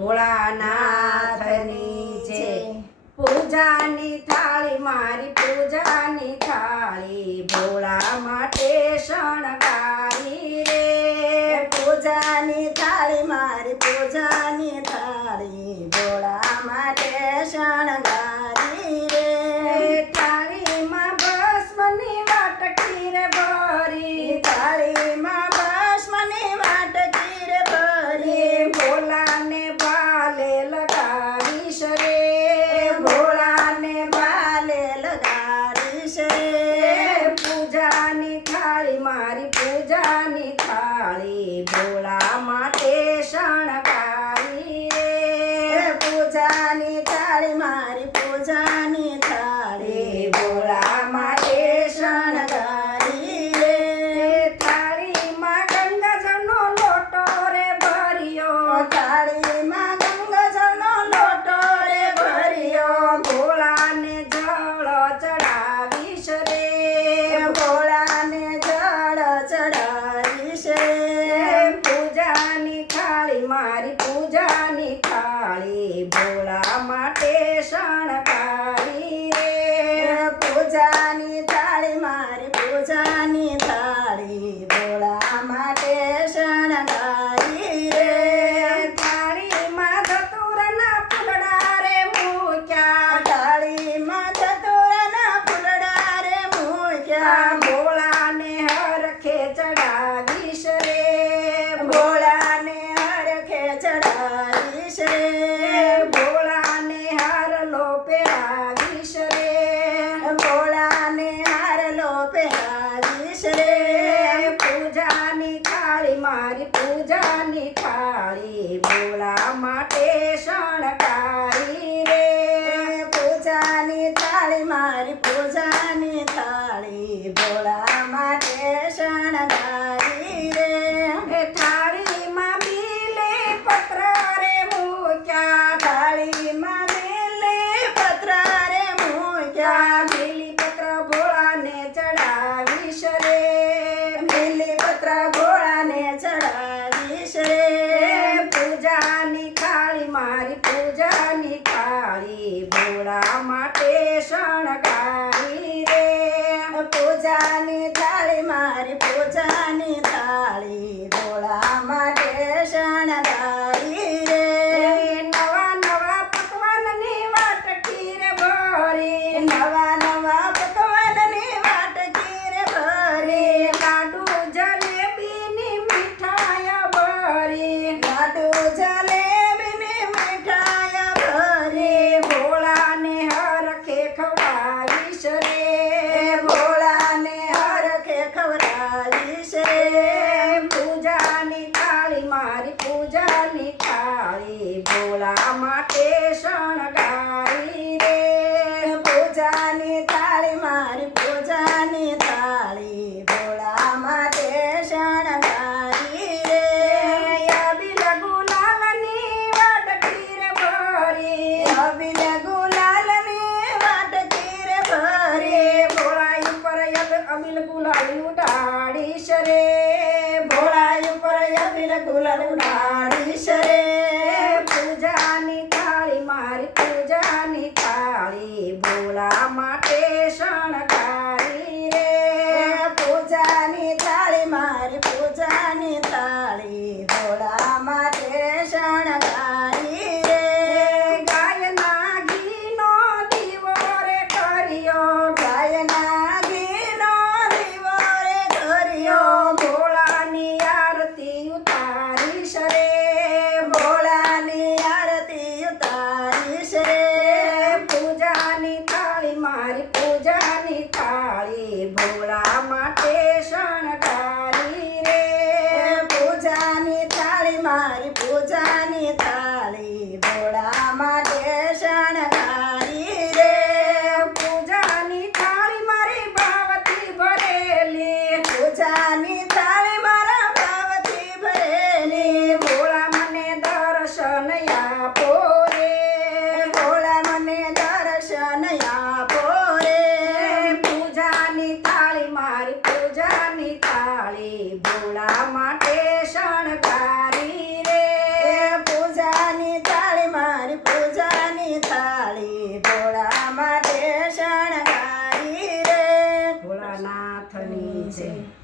ભોળાનાથની છે પૂજાની થાળી, મારી પૂજાની થાળી ભોળા માટે શણગારી રે. પૂજાની થાળી મારી પૂજાની થાળી ભોળા માટે શણગારી રે. થાળીમાં ભસ્મની વાટકી રે ભરી, થાળીમાં ભસ્મની વાટકી રે ભરી ભોલાને ભાલે લગાવીશ રે. ભોળાને ભાલે લગાડીશ રે. પૂજાની થાળી મારી પૂજાની થાળી ભોળા માટે શણગારી રે. પૂજાની થાળી મારી પૂજાની થાળી ભોળા માટે શણગારી રે. થાળીમાં ગંગાજળનો લોટો રે ભર્યો, થાળીમાં ગંગાજળનો લોટો રે ભર્યો ભોળાને જળ ચડાવીશ રે. ભોળાને જળ ચડાવીશ રે. પૂજાની થાળી મારી પૂજાની થાળી ભોળા માટે શણગારી રે. પૂજાની થાળી મારી પૂજાની થાળી ભોળા માટે શણગારી રે. થાળીમાં ધતુરના ફૂલડા રે મૂક્યા, થાળીમાં ધતુરના ફૂલડા રે મૂક્યા ભોળાને હરખે ચડાવીશ રે. ભોળાને હરખે ચડાવીશ રે. ભોળાને હારલો પહેરાવીશ રે. ભોળાને હારલો પહેરાવીશ રે. પૂજાની થાળી મારી પૂજાની થાળી ભોળા માટે શણગારી રે. પૂજાની થાળી મારી પૂજાની થાળી ભોળા માટે શણગારી રે. થાળીમાં બીલે પત્ર રે મૂક્યા, થાળીમાં બેલે પત્ર રે મૂક્યા બીલીપત્ર ભોળાને ચડાવીશ રે. બીલીપત્ર ભોળાને ચડાવીશ રે. પૂજાની થાળી મારી પૂજાની થાળી ભોળા માટે શણગારી રે. પૂજાની થાળી મારી પૂજાની થાળી ભોળા માટે શણગારી રે. નવા નવા પકવાનની વાટકી રે ભરી, નવા નવા પકવાનની વાટકી રે ભરી લાડુ જલેબીની મીઠાઈ ભરી, લાડુ જલેબીની મીઠાઈ ભરી ભોળાને હરખે ખવડાવીશ રે. ભોળાને હરખે ખવડાવીશ રે. પૂજાની થાળી મારી પૂજાની થાળી ભોળા માટે શણગારી રે. પૂજાની થાળી મારી પૂજાની થાળી ભોળા માટે શણગારી રે. અબીલ ગુલાલની વાટકી રે ભરી, અબીલ ગુલાલની વાટકી રે ભરી ભોળા ઉપર અબીલ ગુલાલ ઉડાડીશ રે. ભોળા ઉપર અબીલ ગુલાલ ઉડાડીશ રે. પૂજાની થાળી મારી પૂજાની થાળી ભોળા માટે શણગારી રે. પૂજાની થાળી મારી પૂજાની થાળી ભોળા માટે શણગારી રે. ગાયના ઘીનો દીવો રે કર્યો, ગાયના ઘીનો દીવો રે કર્યો ભોળાની આરતી ઉતારીશ રે. ભોળાની આરતી ઉતારીશ રે. પૂજાની થાળી મારી પૂજાની થાળી ભોળા માટે શણગારી રે. પૂજાની થાળી મારી પૂજાની થાળી ભોળા માટે શણગારી રે. પૂજાની થાળી મારી ભાવથી ભરેલી, પૂજાની થાળી મારા ભાવથી ભરેલી ભોળા મને દર્શન આપો રે. ભોળા મને દર્શન આપો રે. પૂજાની થાળી મારી પૂજાની થાળી ભોળા માટે શણગારી રે. પૂજાની છે